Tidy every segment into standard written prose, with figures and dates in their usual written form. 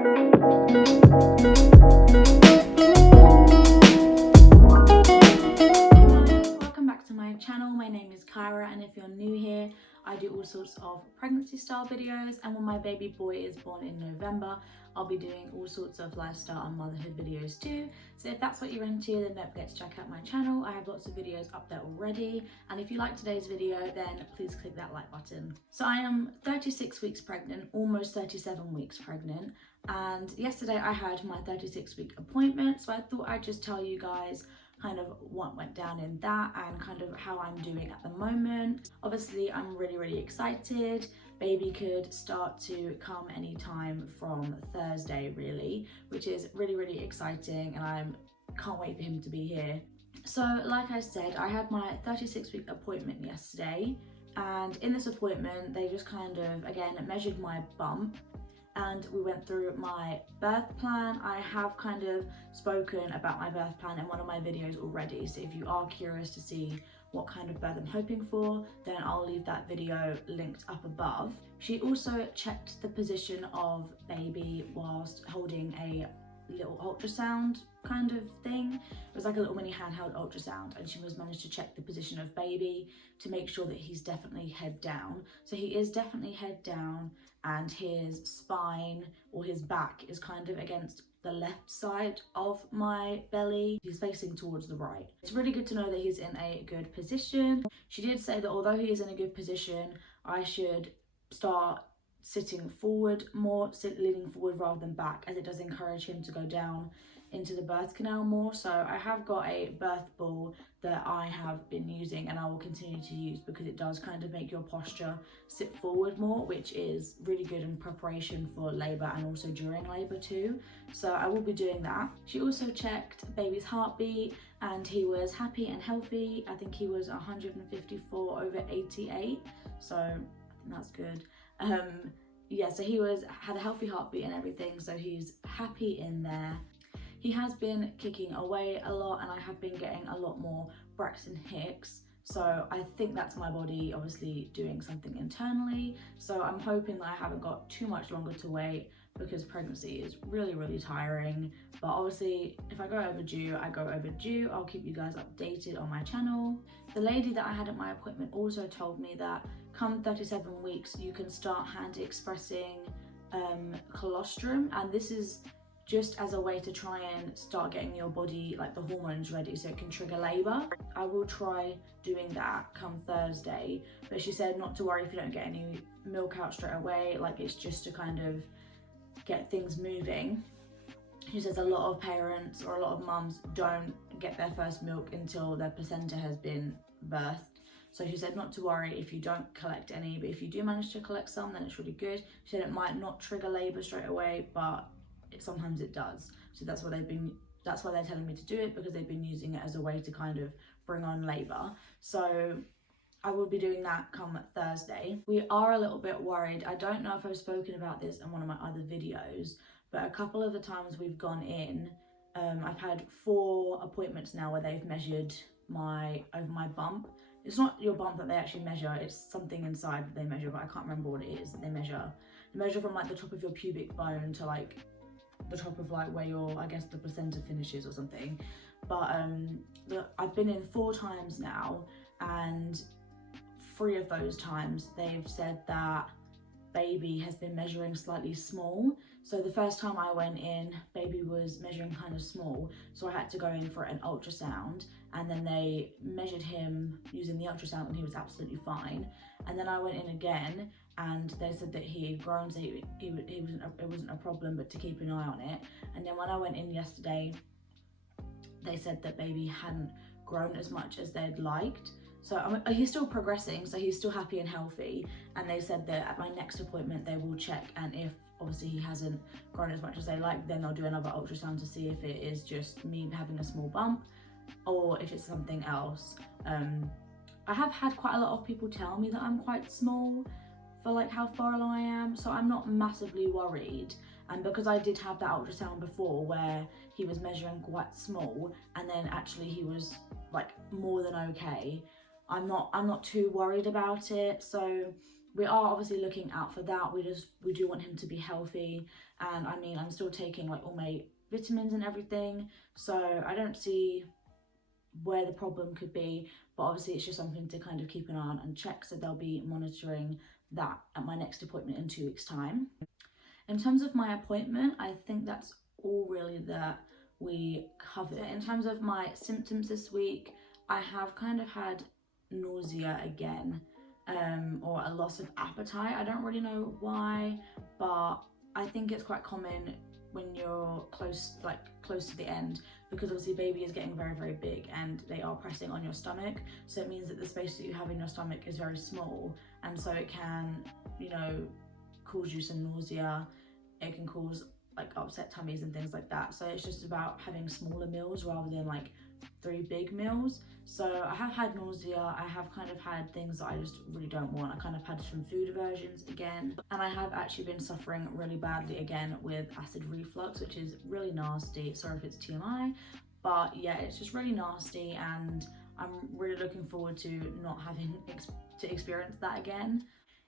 Welcome back to my channel. My name is Kyra, and if you're new here, I do all sorts of pregnancy style videos, and when my baby boy is born in November, I'll be doing all sorts of lifestyle and motherhood videos too. So if that's what you're into, then don't forget to check out my channel. I have lots of videos up there already, and if you like today's video, then please click that like button. So I am 36 weeks pregnant, almost 37 weeks pregnant, and yesterday I had my 36-week appointment, so I thought I'd just tell you guys kind of what went down in that and kind of how I'm doing at the moment. Obviously, I'm really excited. Baby could start to come anytime from Thursday really, which is really exciting, and I can't wait for him to be here. So like I said, I had my 36-week appointment yesterday, and in this appointment they just kind of again measured my bump and we went through my birth plan. I have kind of spoken about my birth plan in one of my videos already, so if you are curious to see what kind of birth I'm hoping for, then I'll leave that video linked up above. She also checked the position of baby whilst holding a little ultrasound kind of thing. It was like a little mini handheld ultrasound, and she was managed to check the position of baby to make sure that he's definitely head down. So he is definitely head down, and his spine or his back is kind of against the left side of my belly. He's facing towards the right. It's really good to know that he's in a good position. She did say that although he is in a good position, I should start sitting forward more, leaning forward rather than back, as it does encourage him to go down into the birth canal more. So I have got a birth ball that I have been using and I will continue to use, because it does kind of make your posture sit forward more, which is really good in preparation for labour and also during labour too. So I will be doing that. She also checked baby's heartbeat and he was happy and healthy. I think he was 154/88, so I think that's good. Yeah, so he had a healthy heartbeat and everything, so he's happy in there. He has been kicking away a lot, and I have been getting a lot more Braxton Hicks, so I think that's my body obviously doing something internally. So I'm hoping that I haven't got too much longer to wait, because pregnancy is really tiring. But obviously if I go overdue, I go overdue. I'll keep you guys updated on my channel. The lady that I had at my appointment also told me that come 37 weeks you can start hand expressing colostrum, and this is just as a way to try and start getting your body, like the hormones, ready so it can trigger labour. I will try doing that come Thursday, but she said not to worry if you don't get any milk out straight away, like it's just to kind of get things moving. She says a lot of parents or a lot of mums don't get their first milk until their placenta has been birthed. So she said not to worry if you don't collect any, but if you do manage to collect some, then it's really good. She said it might not trigger labour straight away, but sometimes it does. So that's why they're telling me to do it, because they've been using it as a way to kind of bring on labour. So I will be doing that come Thursday. We are a little bit worried. I don't know if I've spoken about this in one of my other videos, but a couple of the times we've gone in, I've had 4 appointments now where they've measured over my bump. It's not your bump that they actually measure, it's something inside that they measure, but I can't remember what it is that they measure. They measure from like the top of your pubic bone to like the top of like where your, I guess, the placenta finishes or something. But I've been in 4 times now, and 3 of those times they've said that baby has been measuring slightly small. So the first time I went in, baby was measuring kind of small, so I had to go in for an ultrasound, and then they measured him using the ultrasound and he was absolutely fine. And then I went in again and they said that he had grown, so it wasn't a problem, but to keep an eye on it. And then when I went in yesterday, they said that baby hadn't grown as much as they'd liked. So he's still progressing, so he's still happy and healthy. And they said that at my next appointment they will check, and if obviously he hasn't grown as much as they like, then they'll do another ultrasound to see if it is just me having a small bump or if it's something else. I have had quite a lot of people tell me that I'm quite small for like how far along I am, so I'm not massively worried. And because I did have that ultrasound before where he was measuring quite small and then actually he was like more than okay, I'm not too worried about it. So we are obviously looking out for that. We do want him to be healthy, and I mean, I'm still taking like all my vitamins and everything, so I don't see where the problem could be, but obviously it's just something to kind of keep an eye on and check, so they'll be monitoring that at my next appointment in 2 weeks time. In terms of my appointment, I think that's all really that we covered. In terms of my symptoms this week, I have kind of had nausea again, or a loss of appetite. I don't really know why, but I think it's quite common when you're close to the end, because obviously baby is getting very, very big and they are pressing on your stomach, so it means that the space that you have in your stomach is very small, and so it can, you know, cause you some nausea. It can cause like upset tummies and things like that, so it's just about having smaller meals rather than like 3 big meals. So I have had nausea, I have kind of had things that I just really don't want. I kind of had some food aversions again, and I have actually been suffering really badly again with acid reflux, which is really nasty. Sorry if it's TMI, but yeah, it's just really nasty, and I'm really looking forward to not having to experience that again.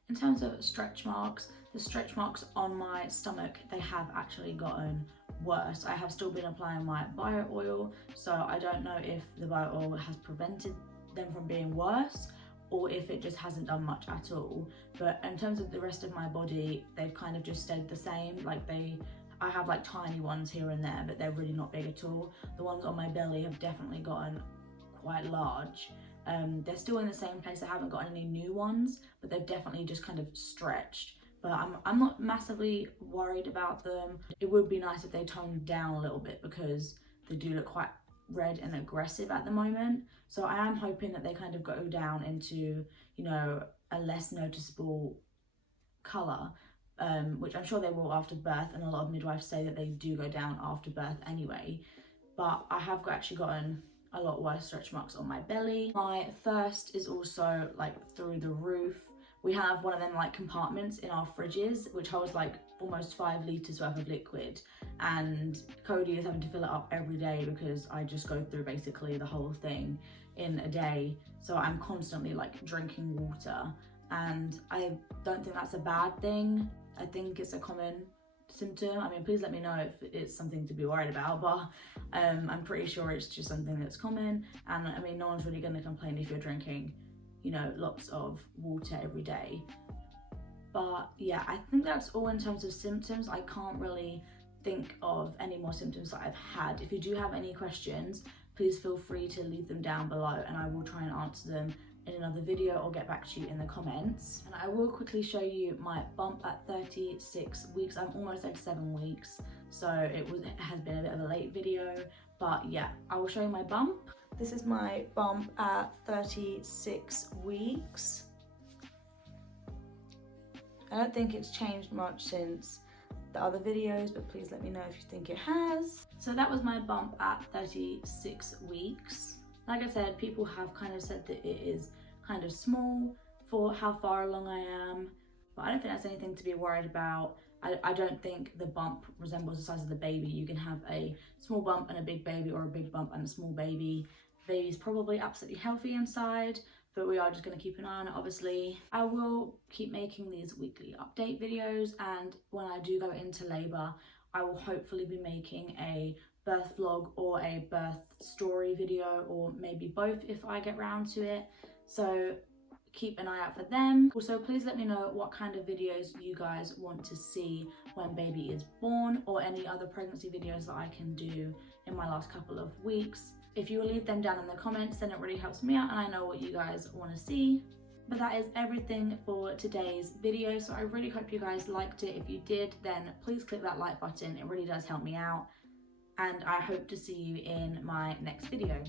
In terms of stretch marks, the stretch marks on my stomach, they have actually gotten worse. I have still been applying my bio oil, so I don't know if the bio oil has prevented them from being worse or if it just hasn't done much at all. But in terms of the rest of my body, they've kind of just stayed the same. Like I have like tiny ones here and there, but they're really not big at all. The ones on my belly have definitely gotten quite large. They're still in the same place. I haven't got any new ones, but they've definitely just kind of stretched. But I'm not massively worried about them. It would be nice if they toned down a little bit, because they do look quite red and aggressive at the moment. So I am hoping that they kind of go down into, you know, a less noticeable colour, which I'm sure they will after birth, and a lot of midwives say that they do go down after birth anyway. But I have actually gotten a lot worse stretch marks on my belly. My thirst is also like through the roof. We have one of them like compartments in our fridges which holds like almost 5 litres worth of liquid, and Cody is having to fill it up every day because I just go through basically the whole thing in a day. So I'm constantly like drinking water, and I don't think that's a bad thing. I think it's a common symptom. I mean, please let me know if it's something to be worried about, but I'm pretty sure it's just something that's common. And I mean, no one's really going to complain if you're drinking, you know, lots of water every day. But yeah, I think that's all in terms of symptoms. I can't really think of any more symptoms that I've had. If you do have any questions, please feel free to leave them down below, and I will try and answer them in another video or get back to you in the comments. And I will quickly show you my bump at 36 weeks. I'm almost at 7 weeks, so it has been a bit of a late video, but yeah, I will show you my bump. This is my bump at 36 weeks. I don't think it's changed much since the other videos, but please let me know if you think it has. So that was my bump at 36 weeks. Like I said, people have kind of said that it is kind of small for how far along I am, but I don't think that's anything to be worried about. I don't think the bump resembles the size of the baby. You can have a small bump and a big baby, or a big bump and a small baby. The baby's probably absolutely healthy inside, but we are just going to keep an eye on it, obviously. I will keep making these weekly update videos, and when I do go into labour, I will hopefully be making a birth vlog or a birth story video, or maybe both if I get round to it. So keep an eye out for them. Also, please let me know what kind of videos you guys want to see when baby is born, or any other pregnancy videos that I can do in my last couple of weeks. If you will leave them down in the comments, then it really helps me out and I know what you guys want to see. But that is everything for today's video, so I really hope you guys liked it. If you did, then please click that like button. It really does help me out, and I hope to see you in my next video.